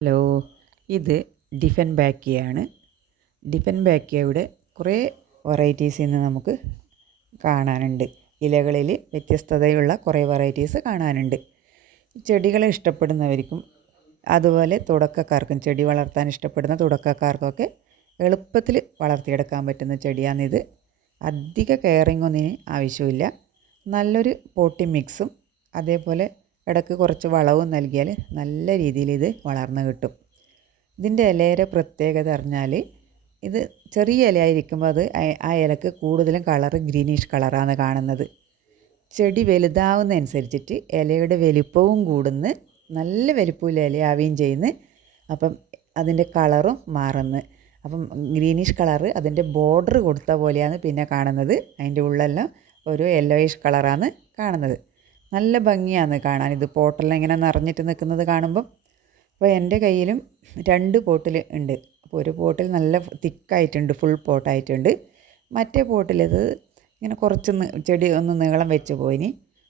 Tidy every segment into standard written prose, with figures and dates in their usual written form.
Hello, ഇത് ഡിഫൻ ബാക്കിയാണ്. ഡിഫൻ ബാക്കിയയുടെ കുറേ വെറൈറ്റീസ് ഇന്ന് നമുക്ക് കാണാനുണ്ട്. ഇലകളിൽ വ്യത്യസ്തതയുള്ള കുറേ വെറൈറ്റീസ് കാണാനുണ്ട്. ചെടികളെ ഇഷ്ടപ്പെടുന്നവർക്കും അതുപോലെ തുടക്കക്കാർക്കും, ചെടി വളർത്താൻ ഇഷ്ടപ്പെടുന്ന തുടക്കക്കാർക്കൊക്കെ എളുപ്പത്തിൽ വളർത്തിയെടുക്കാൻ പറ്റുന്ന ചെടിയാണിത്. അധിക കെയറിങ് ഒന്നിന് ആവശ്യമില്ല. നല്ലൊരു പോട്ടി മിക്സും അതേപോലെ ഇടയ്ക്ക് കുറച്ച് വളവും നൽകിയാൽ നല്ല രീതിയിൽ ഇത് വളർന്നു കിട്ടും. ഇതിൻ്റെ ഇലയുടെ പ്രത്യേകത പറഞ്ഞാൽ ഇത് ചെറിയ ഇലയായിരിക്കുമ്പോൾ അത് ആ ഇലക്ക് കൂടുതലും കളറ് ഗ്രീനിഷ് കളറാണ് കാണുന്നത്. ചെടി വലുതാവുന്നതനുസരിച്ചിട്ട് ഇലയുടെ വലിപ്പവും കൂടുന്നു, നല്ല വലിപ്പമുള്ള ഇലയാവുകയും ചെയ്യുന്നു. അപ്പം അതിൻ്റെ കളറും മാറുന്നു. അപ്പം ഗ്രീനിഷ് കളറ് അതിൻ്റെ ബോർഡർ കൊടുത്ത പോലെയാണ് പിന്നെ കാണുന്നത്. അതിൻ്റെ ഉള്ളെല്ലാം ഒരു യെല്ലോയിഷ് കളറാണ് കാണുന്നത്. നല്ല ഭംഗിയാണ് കാണാൻ. ഇത് പോട്ടെല്ലാം ഇങ്ങനെ നിറഞ്ഞിട്ട് നിൽക്കുന്നത് കാണുമ്പം. അപ്പോൾ എൻ്റെ കയ്യിലും 2 പോട്ടിൽ ഉണ്ട്. അപ്പോൾ ഒരു പോട്ടിൽ നല്ല തിക്കായിട്ടുണ്ട്, ഫുൾ പോട്ടായിട്ടുണ്ട്. മറ്റേ പോട്ടിലത് ഇങ്ങനെ കുറച്ച് ചെടി ഒന്ന് നീളം വെച്ച് പോയിനി.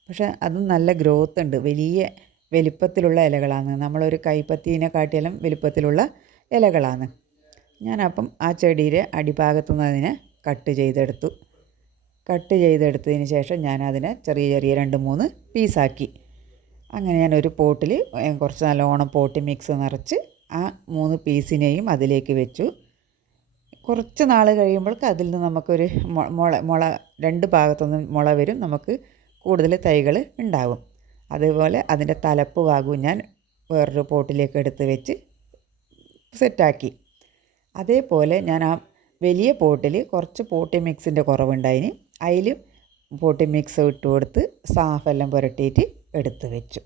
പക്ഷേ അതും നല്ല ഗ്രോത്ത് ഉണ്ട്, വലിയ വലിപ്പത്തിലുള്ള ഇലകളാണ്. നമ്മളൊരു കൈപ്പത്തീനെ കാട്ടിയാലും വലിപ്പത്തിലുള്ള ഇലകളാണ്. ഞാനപ്പം ആ ചെടിയുടെ അടിഭാഗത്തു നിന്ന് അതിനെ കട്ട് ചെയ്തെടുത്തതിന് ശേഷം ഞാനതിനെ ചെറിയ 2-3 പീസാക്കി. അങ്ങനെ ഞാനൊരു പോട്ടിൽ കുറച്ച് നല്ലോണം പോട്ടി മിക്സ് നിറച്ച് ആ 3 പീസിനെയും അതിലേക്ക് വെച്ചു. കുറച്ച് നാൾ കഴിയുമ്പോഴേക്ക് അതിൽ നിന്ന് നമുക്കൊരു മുള 2 ഭാഗത്തുനിന്നും മുള വരും, നമുക്ക് കൂടുതൽ തൈകൾ ഉണ്ടാവും. അതുപോലെ അതിൻ്റെ തലപ്പ് ഭാഗവും ഞാൻ വേറൊരു പോട്ടിലേക്ക് എടുത്ത് വെച്ച് സെറ്റാക്കി. അതേപോലെ ഞാൻ ആ വലിയ പോട്ടിൽ കുറച്ച് പോട്ടി മിക്സിൻ്റെ കുറവുണ്ടായിന്. അതിൽ പോട്ടി മിക്സ് ഇട്ട് കൊടുത്ത് സാഫെല്ലാം പുരട്ടിയിട്ട് എടുത്ത് വെച്ചു.